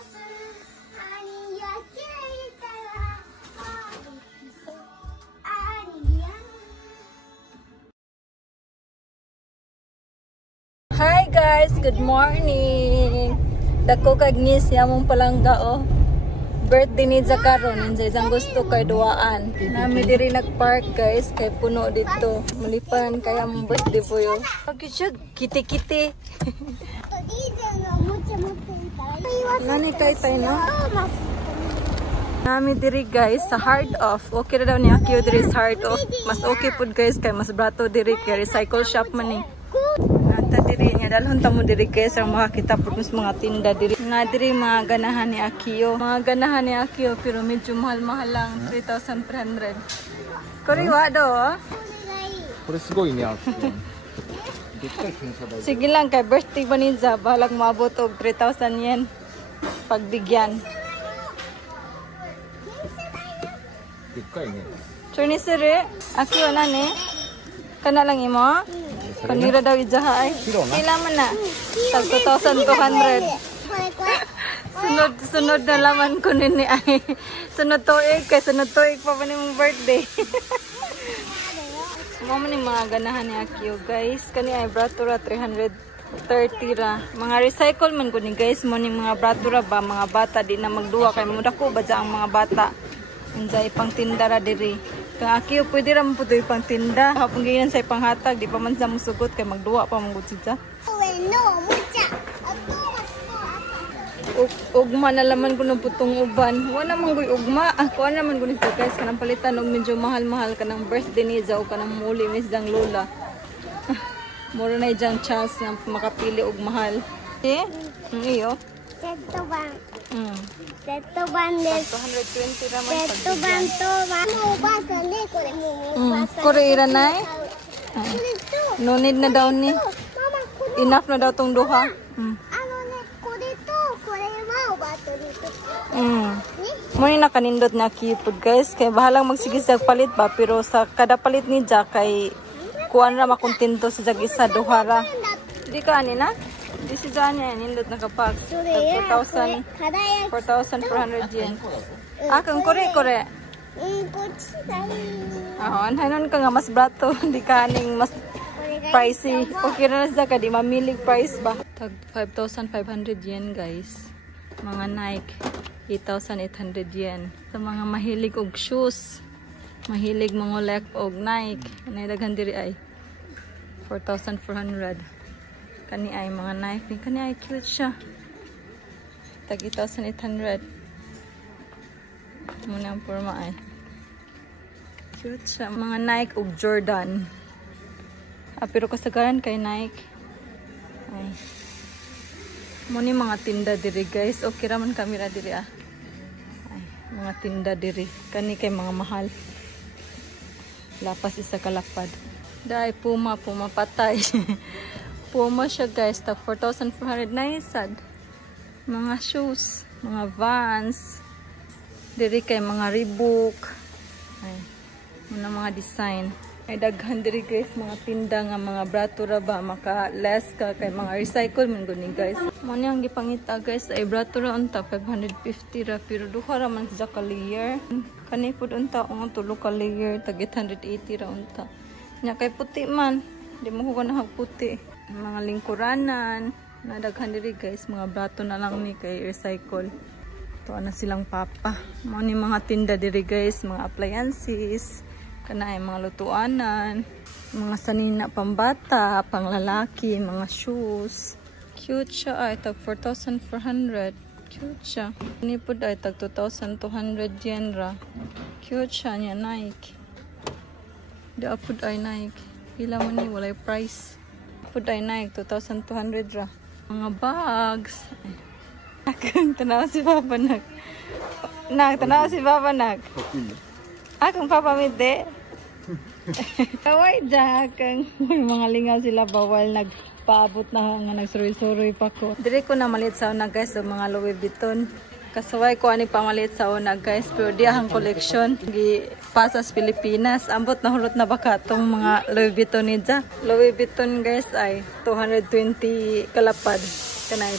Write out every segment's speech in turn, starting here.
Hi guys, good morning. Dako kag ngis yamong palangga oh. Birthday ni Zakaron, insa isang gusto kay duaan. Nami diri nagpark guys, kay puno dito. Mulipan kaya mong birthday po yo. Pagi siya kiti-kiti. Nani kay tayo no? Nami diri guys sa Heart Of. Okay na daw ni Akio diri sa Heart Of. Mas okay pud guys kay mas brato diri kay recycle shop man ni. Nata diri nya dalhon tamo diri guys ang makakita pud mas mga tinda diri. Nga diri mga ganahan ni Akio. Mga ganahan ni Akio pero medyo mahal-mahal lang 3,300. Koriwa do. Sige lang kay birthday ba ni Za, bahalag maabot og 3,000 yen pagbigyan. Chuni sire, Akio na ni. Kana lang imo. Panira daw ijaha ay. Ila man na. Tag 2,200. Sunod na laman ko nini ay. Sunod tuig kay sunod tuig pa ni mong birthday. Mo man ni mga ganahan ni Akio guys. Kani ay bratura 330 ra. Mga recycle man ko ni guys mo ni mga bratura ba mga bata di na magduwa kay mo dako ba ang mga bata. Unsa ipang tinda ra diri. Kang Akio pwede ra mo putoy pang tinda. Hapon ganyan sa ipanghatag di pa man sa musugot kay magduwa pa mong gutsidsa. Ugma na laman ko ng putong uban. Wala man goy ugma. Ako naman ko nito guys kanang palitan og medyo mahal-mahal kanang birthday ni Za o kanang muli ni dang lola. Mura na ijang chance na makapili og mahal. Eh? Iyo. Seto bang. Seto 220 raman pag. Seto bang to mo basa ni kore mo basa. Kore ira nay. No need na daw ni. Mama ko. Enough na daw tong duha. Ano ni kore to kore mo basa dito. Muna na kanindot na kipod guys. Kaya bahalang magsigis sa palit ba. Pero sa kada palit ni Jack kay kuan ra makontento sa jag isa duhara. Di ka ani na? Di si Janya nindot na kapag 4,400 yen. Kang kore. Anhanon ka nga mas brato. Di ka aning mas pricey. Okay na sa ka di mamilig price ba. Tag 5,500 yen guys. Mga Nike 8,800 yen. Sa mga mahilig og shoes, mahilig mangolek og Nike, naidaghan diri ay 4,400. Kani ay mga Nike, kani ay cute siya. Tag 8,800. Muna ang forma ay. Cute siya. Mga Nike og Jordan. Pero kasagaran kay Nike. Ay. Muna mga tinda diri guys. Okay raman kamera diri ah. Ay, mga tinda diri. Kani kay mga mahal. Lapas isa kalapad. Dai Puma patay. Puma siya guys. Tag 4,400 na isad. Mga shoes. Mga Vans. Diri kay mga Reebok. Ay. Muna mga design. Ay daghan diri guys. Mga tinda nga mga bratura ba. Maka less ka kay mga recycle man guni guys. Muna ang gipangita guys. Ay bratura unta 550 ra. Pero duha ra man sa ka layer. Kani pud unta ang tulo ka layer. Tag 880 ra unta. Nya kay puti man. Di mo ko na puti. Mga lingkuranan. Nadaghan diri guys. Mga brato na lang ni kay recycle. Ito na silang papa. Mga ni mga tinda diri guys. Mga appliances. Kana ay mga lutuanan. Mga sanina pambata. Panglalaki. Mga shoes. Cute siya ay. Tag 4,400. Cute siya. Ini po ay tag 2,200 yen ra. Cute siya niya Nike. Di po ay Nike. Pila mo ni walay price. Food ay Nike 2,200 ra. Mga bags. Akong tanaw si Papa nag. Tanaw si Papa nag. Akong Papa mide. Kaway kang mga lingaw sila bawal nagpaabot na nga nagsuroy-suroy pa ko. Dire ko na malit sa una guys ng mga Louis Vuitton. Kasaway ko ani pamalit sa una guys pero di ang collection gi pasas Pilipinas ambot na hulot na baka tong mga Louis Vuitton nidja. Louis Vuitton guys ay 220 kalapad kanay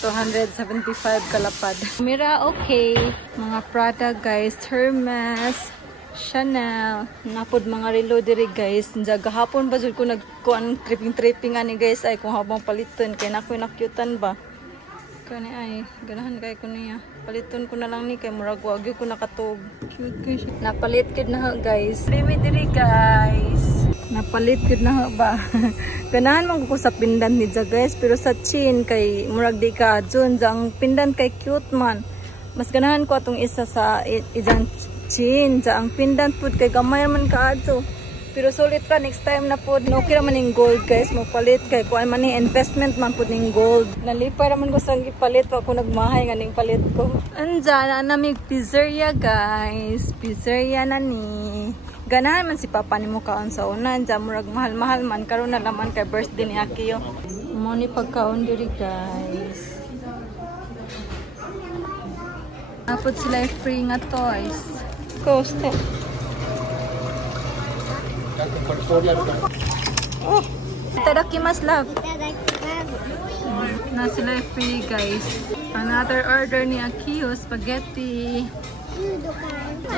275 kalapad. Mira, okay. Mga Prada guys, Hermes, Chanel, napod mga relo diri guys. Gahapon ba jud ko nagkuan tripping ani guys ay kung habang paliton kay nakoy nakyutan ba. Kani ay ganahan kay ko niya. Paliton ko na lang ni kay murag wa gyud ko nakatog. Cute ko siya. Napalit kid na guys. Remi diri guys. Napalit kid na ba. Ganahan man ko sa pindan ni guys pero sa chin kay murag di ka jun ang pindan kay cute man. Mas ganahan ko atong isa sa ijang chin sa ang pindan pud kay gamay man ka adto. Pero sulit ka next time na pud okay ra man ning gold guys mo palit kay kuan man ni investment man pud ning gold. Nalipay ra man ko sang ipalit wa ko nagmahay nga ning palit ko. Anja na namig pizzeria guys. Pizzeria na ni. Ganahan man si papa nimo kaon sa una, dyan murag mahal-mahal man karon na laman kay birthday ni Akiyo. Mo ni pagkaon diri guys. Napod sila free nga toys. Coaster. Oh, itadakimasu love. Na sila free guys. Another order ni Akiyo, spaghetti.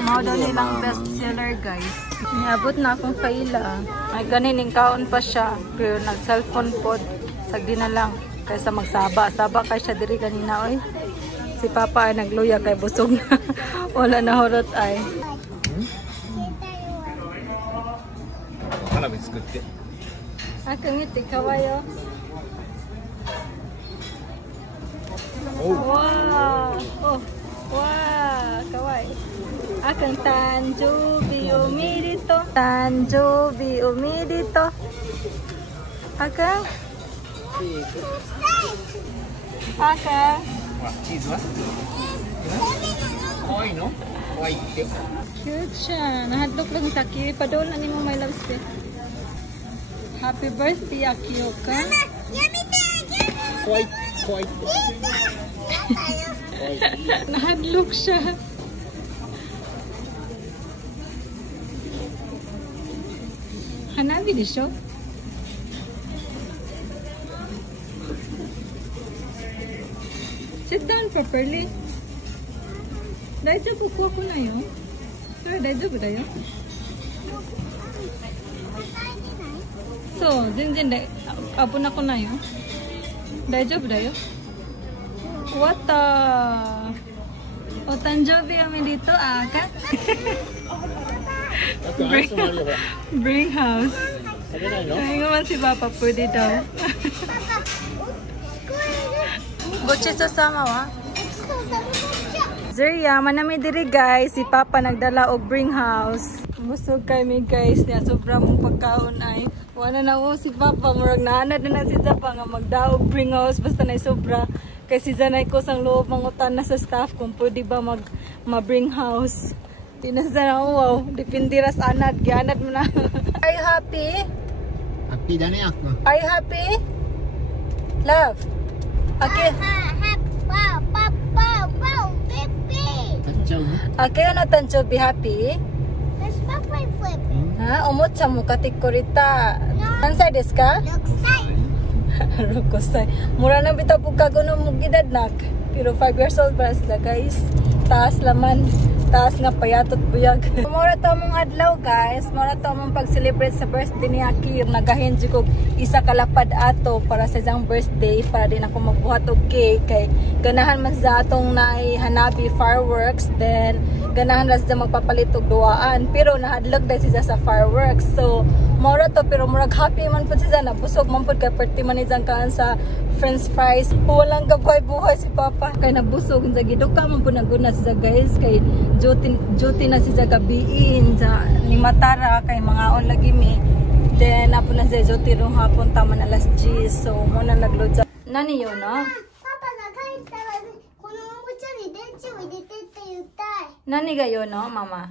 Mao daw nilang best seller guys. Niabot na akong kaila. Ay ganining kaon pa siya. Pero nag-cellphone pod. Sagdi na lang. Kaysa magsaba. Saba kay siya diri kanina oy. Si Papa ay nagluya kay busog na. Wala na horot ay. Hanabi tsukutte. Akangiti kawayo. Wow! Oh! Wow! Kawaii! Akang tanjubi omirito! Tanjubi omirito! Akang? Akang? Cheese wa? Kawaii no? Kawaii ite. Cute siya. Nahadlok lang sa Aki. Padol na ni mo my loves it. Happy birthday, Akiyo ka. Kawaii. Kawaii. Nahadlok siya. Hanabi desho? Sit down properly. Daijoubu ko ako na yun? Sir, daijoubu da yo? So, zinjin da, abon ako na yun? Daijoubu da yo? What the? O tanjobi kami dito, ka? Bring house. Ay naman si Papa, pwede daw. Boche sama wa? Zeria, manami diri guys. Si Papa nagdala og bring house. Busog kami guys. Niya sobra mong pagkaon ay. Wala na si Papa. Murag naanad na si Papa nga magdaog bring house. Basta na sobra. Kasi zanay ko sang loob mangutan na sa staff kung pwede ba ma-bring house. Tinasa na wow. Dipindiras anad. Gianad mo na. Are you happy? Happy da ne ako. Are you happy? Love. Okay. Okay, ano tancho be happy? Ha? Umot sa muka tikurita. Ansay desu ka? Rukosay. Mura na bitaw po kaguno mo gidadnak. Pero 5 years old pa sila guys. Taas laman. Taas nga payatot buyag. Mura to mong adlaw guys. Mura to mong pag-celebrate sa birthday ni Aki. Nagahenji ko isa kalapad ato para sa isang birthday. Para din ako magbuhat og cake. Kay ganahan man sa atong hanabi fireworks. Then ganahan ras sa magpapalit og duwaan. Pero nahadlog dahil siya sa fireworks. So mura to pero murag happy man po siya. Nabusog man po kay party man isang kaan sa french fries. Walang gabay buhay si Papa. Kay nabusog. Giduka man po naguna siya guys. Kay duty na siya gabiin sa ni Matara kay mga on lagi mi. Then apo na siya duty rong hapon taman alas 10. So muna nagload sa nani yun no? Papa nagaita kono omocha ni denchiを入れてって言ったい。Nani gayo no mama?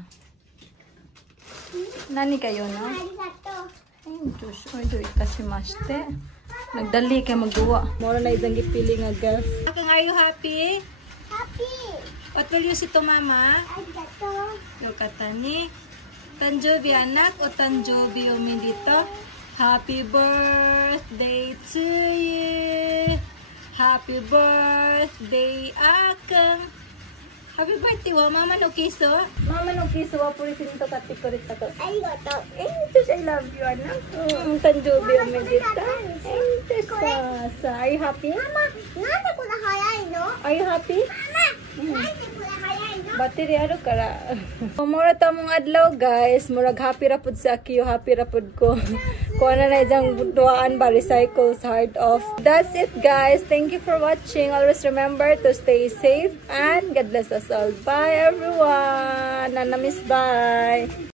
Nani gayo no? ありがとう。Itashimashite. Nagdali kay magduwa. Mura na isang gipili nga gift. Akang, are you happy? Happy. What will you say to mama? ありがとう。 Yo kata ni Tanjobi anak o Tanjobi umi dito. Happy birthday to you. Happy birthday, Akang. Happy birthday, wa mama no kiso. Mama no kiso wa puri sinto katikurit ako. Arigato. I love you, anak. Tanjubi o medita. Are you happy? Mama, nande ko na hayai no? Are you happy? Mama, nande ko na hayai no? Battery ano kara. Mura ta mong adlaw guys, murag happy rapud sa akiyo, happy rapud ko. Kuha na na isang duwaan ba, recycles hard off. That's it guys. Thank you for watching. Always remember to stay safe and God bless us all. Bye everyone. Nanamis, bye.